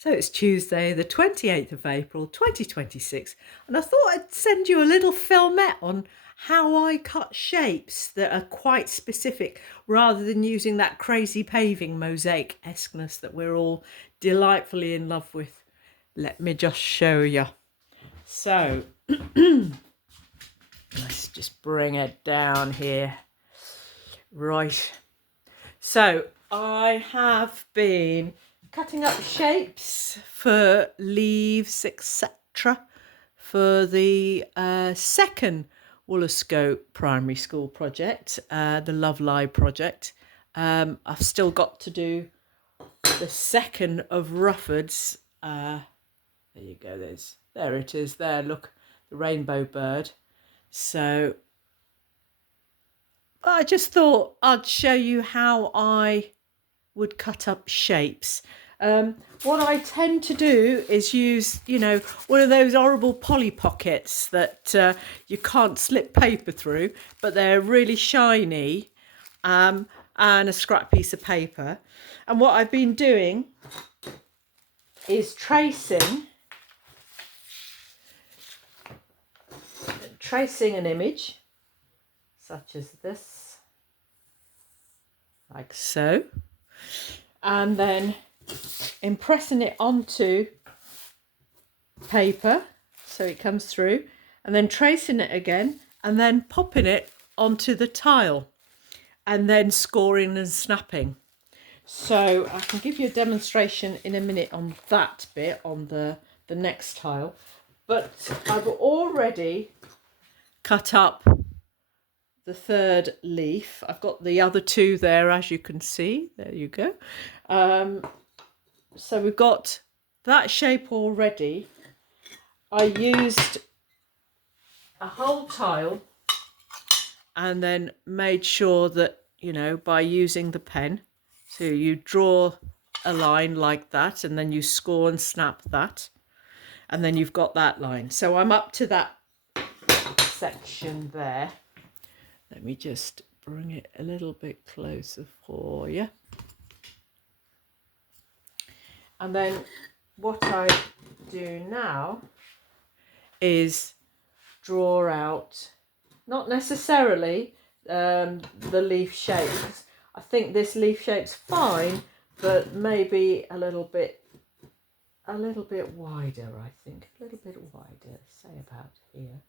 So it's Tuesday, the 28th of April, 2026, and I thought I'd send you a little filmette on how I cut shapes that are quite specific rather than using that crazy paving mosaic-esqueness that we're all delightfully in love with. Let me just show you. So, let's just bring it down here. Right. So, I have been cutting up shapes for leaves, etc. for the second Wollescote primary school project, the Love Lye project. I've still got to do the second of Rufford's. There you go, there it is there, look, the rainbow bird. So I just thought I'd show you how I would cut up shapes. What I tend to do is use, one of those horrible Polly Pockets that you can't slip paper through, but they're really shiny, and a scrap piece of paper. And what I've been doing is tracing an image, such as this, like so, and then impressing it onto paper so it comes through, and then tracing it again, and then popping it onto the tile, and then scoring and snapping. So I can give you a demonstration in a minute on that bit, on the next tile, but I've already cut up the third leaf. I've got the other two there, as you can see. There you go. So we've got that shape already. I used a whole tile and then made sure that, by using the pen, so you draw a line like that, and then you score and snap that, and then you've got that line. So I'm up to that section there. Let me just bring it a little bit closer for you. And then what I do now is draw out, not necessarily the leaf shapes. I think this leaf shape's fine, but maybe a little bit wider, I think. A little bit wider, say about here.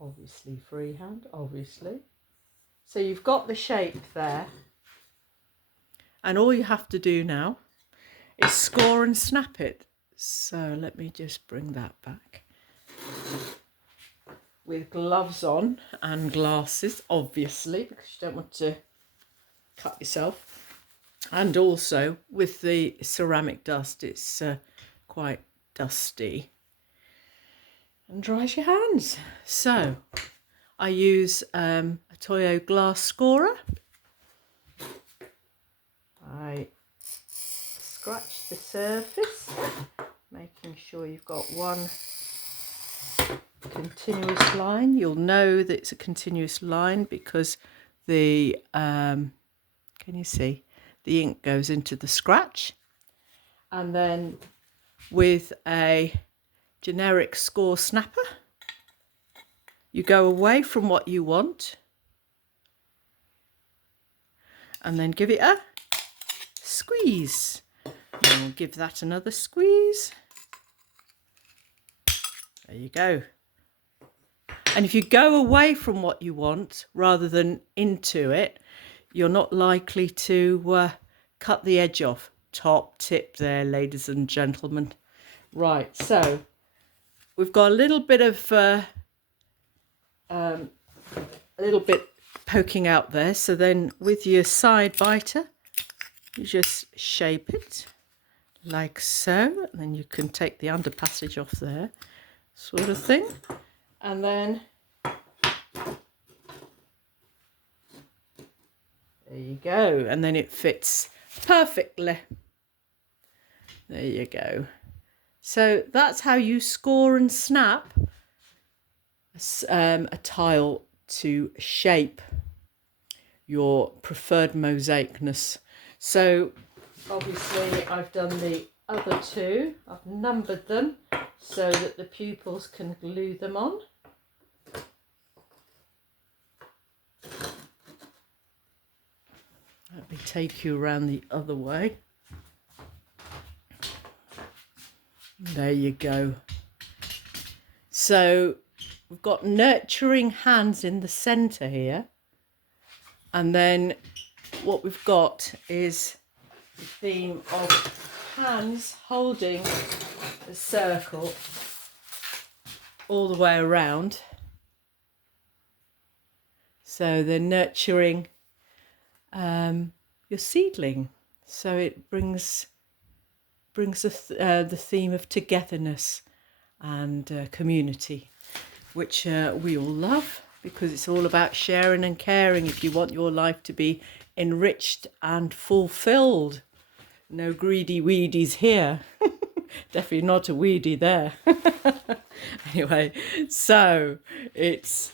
Obviously freehand, obviously. So you've got the shape there. And all you have to do now is score and snap it. So let me just bring that back. With gloves on and glasses, obviously, because you don't want to cut yourself. And also with the ceramic dust, it's quite dusty and dries your hands. So I use a Toyo glass scorer. I scratch the surface, making sure you've got one continuous line. You'll know that it's a continuous line because the can you see, the ink goes into the scratch. And then with a generic score snapper, you go away from what you want and then give it a squeeze. And we'll give that another squeeze. There you go. And if you go away from what you want rather than into it, you're not likely to cut the edge off. Top tip there, ladies and gentlemen. Right, so we've got a little bit of poking out there. So then with your side biter, you just shape it like so, and then you can take the underpassage off there, sort of thing. And then there you go, and then it fits perfectly. There you go. So that's how you score and snap a tile to shape your preferred mosaicness. So obviously I've done the other two. I've numbered them so that the pupils can glue them on. Let me take you around the other way. There you go. So we've got nurturing hands in the centre here. And then what we've got is the theme of hands holding a circle all the way around. So they're nurturing your seedling. So it brings the theme of togetherness and community, which we all love, because it's all about sharing and caring if you want your life to be enriched and fulfilled. No greedy weedies here. Definitely not a weedy there. Anyway, so it's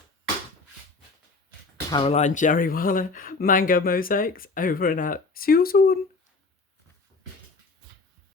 Caroline Jerry Waller, Mango Mosaics, over and out. See you soon.